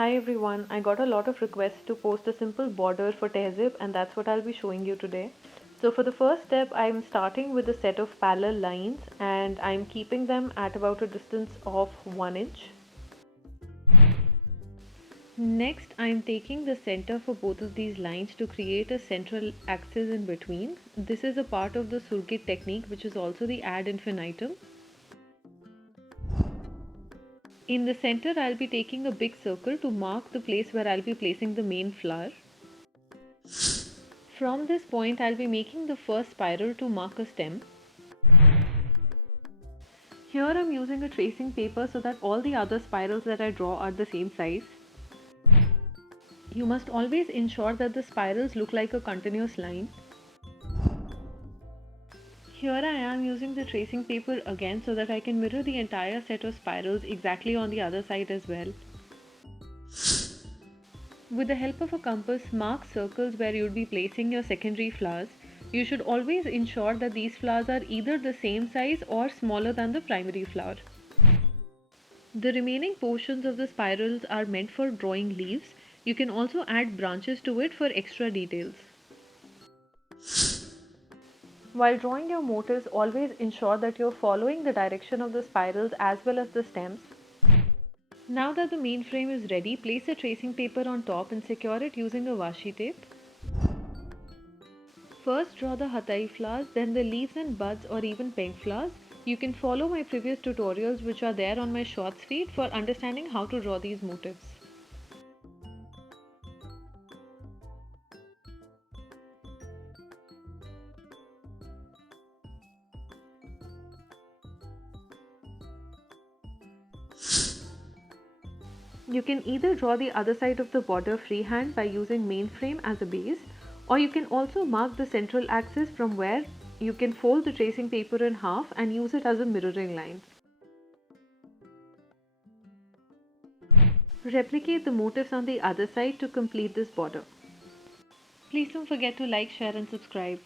Hi everyone, I got a lot of requests to post a simple border for Tezhip and that's what I'll be showing you today. So for the first step, I'm starting with a set of parallel lines and I'm keeping them at about a distance of 1 inch. Next, I'm taking the center for both of these lines to create a central axis in between. This is a part of the Surgit technique, which is also the ad infinitum. In the center, I'll be taking a big circle to mark the place where I'll be placing the main flower. From this point, I'll be making the first spiral to mark a stem. Here I'm using a tracing paper so that all the other spirals that I draw are the same size. You must always ensure that the spirals look like a continuous line. Here I am using the tracing paper again so that I can mirror the entire set of spirals exactly on the other side as well. With the help of a compass, mark circles where you would be placing your secondary flowers. You should always ensure that these flowers are either the same size or smaller than the primary flower. The remaining portions of the spirals are meant for drawing leaves. You can also add branches to it for extra details. While drawing your motifs, always ensure that you're following the direction of the spirals as well as the stems. Now that the main frame is ready, place a tracing paper on top and secure it using a washi tape. First draw the hatai flowers, then the leaves and buds or even pink flowers. You can follow my previous tutorials which are there on my shorts feed for understanding how to draw these motifs. You can either draw the other side of the border freehand by using main frame as a base, or you can also mark the central axis from where you can fold the tracing paper in half and use it as a mirroring line. Replicate the motifs on the other side to complete this border. Please don't forget to like, share and subscribe.